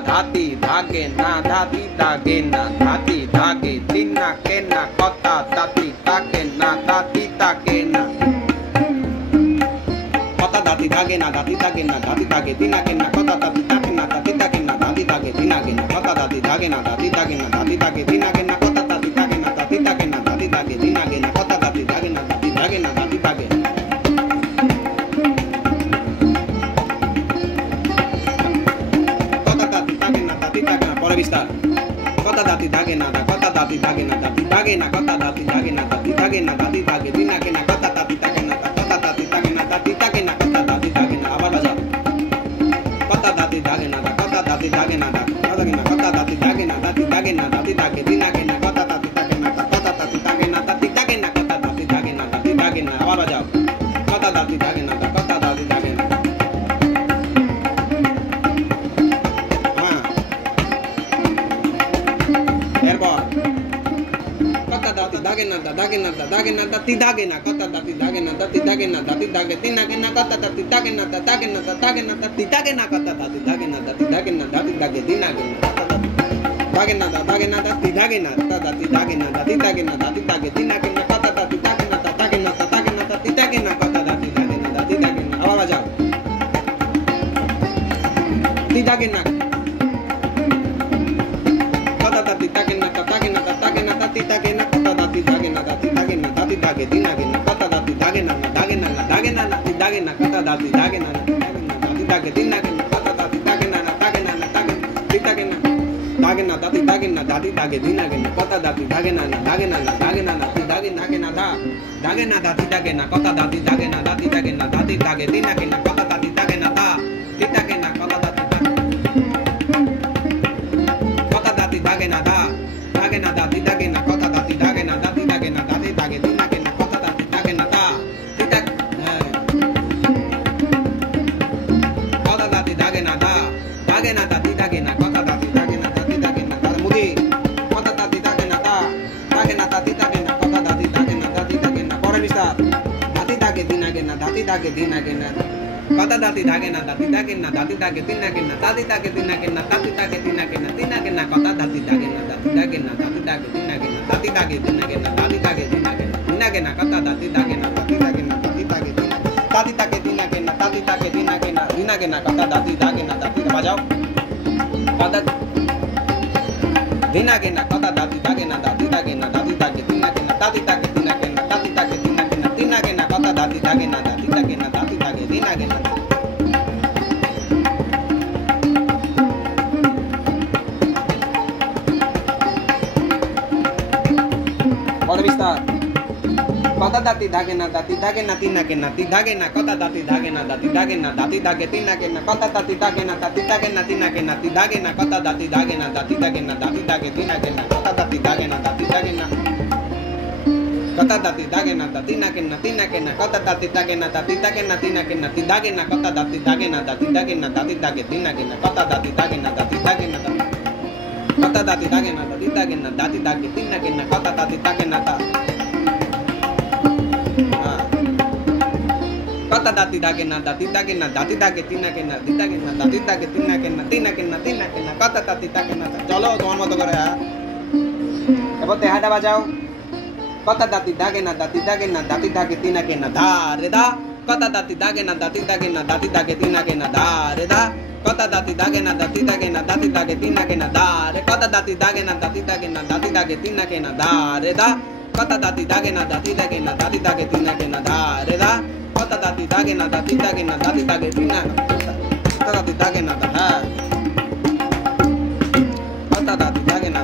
dhati dhage na dhati dhage na dhati dhage tina ke na kota dhati dhage na dhati dhage na kota dhati dhage na dhati dhage na dhati dhage tina ke na kota dhati dhage na dhati dhage na dhati dhage tina ke na kota dhati dhage na dhati dhage na dhati dhage tina ke na kota dhati dhage na dhati dhage na dhati dhage tina ke na kota dhati dhage na dhati dhage na dhati dhage Pora vista. Kota dati dage nada, kota dati dage nada, dati dage na, kota dati dage nada, dati dage na, dati dage dina ke na, kota dati dage nada, kota dati dage nada, dati dage na, kota dati dage na, abar baja. Kota dati dage nada, kota dati dage nada, kota dati dage na, dati dage na, dati dage dina ke na, kota dati dage nada, kota dati dage na, dati dage na, kota dati dage na, dati dage na, abar baja. Kota dati dage nada, kota dati dage na. Dage na dati dage na kota dati dage na dati dage na dati dage tina ke na kota dati dage na dati dage na dati dage na kota dati dage na dati dage na dati dage tina ke na kota dage na dati dage na kota dati dage na dati dage na dati dage tina ke na kota dati dage na dati dage na dati dage na kota dati dage na dati dage na awa baja dati dage na kota dati dage na dati dage na dati dage na dati dage na kota dati dage na dati dage na dati dage tina ke na kota dati dage na dage na dage na dati dage na kota dati dage na dati dage tina ke na kota dati dage na dage na dage dage na dage na dati dage na dati dage tina ke na kota dati dage na dage na dage na dati dage na ke na dage na dati dage na kota dati dage na dati dage na dati dage tina ke na kota dati dage na tina ke na kota dati dage na dage na dati dage na kota dati dage na dati dage na dati dage tina ke na kota dati dage na tina kota dati dage na dati dage na kota dati dage na dati dage na mudi kota dati dage na dati dage na kota dati dage na dati dage na pora vista dati dage tina ke na dati dage tina ke na kota dati dage na dati dage na dati dage tina ke na dati dage tina ke na dati dage tina ke na tina ke na kota dati dage na dati dage na dati dage tina ke na dati dage tina ke na dati dage tina ke na tina ke na kota dati dage na dati dage na dati dage tina dati dage tina ke na dati dage tina ke na tina ke na kota dati dage na dati bajao kota tina ke na kota dati dage na dati dage na dati dage tina ke na dati dage tina ke na dati dage tina ke na tina ke na kota dati dage na dati dage na dati dage tina ke na vista kota dati dage na tina ke na ti dage na kota dati dage na dati dage tina ke na kota dati dage na tina ke na ti dage na kota dati dage na dati dage tina ke na kota dati dage na dati dage na kota dati dage na tina ke na tina ke na kota dati dage na tina ke na ti dage na kota dati dage na dati dage tina ke na kota dati dage na dati dage na kota dati dage na dati dage na dati dage tina ke na kota dati dage na kota dati dage na dati dage na dati dage tina ke na dati dage na dati dage tina ke na tina ke na kota dati dage na চলো তোমার মতো করে এবার তেহাটা বাজাও kota dati dage na dati dage tina ke na da re da kota dati dage na dati dage tina ke na da re da kota dati dage na dati dage tina ke na da re kota dati dage na dati dage tina ke na da re da kota dati dage na dati dage tina ke na da re da kota dati dage na dati dage tina kota dati dage na da ha kota dati dage na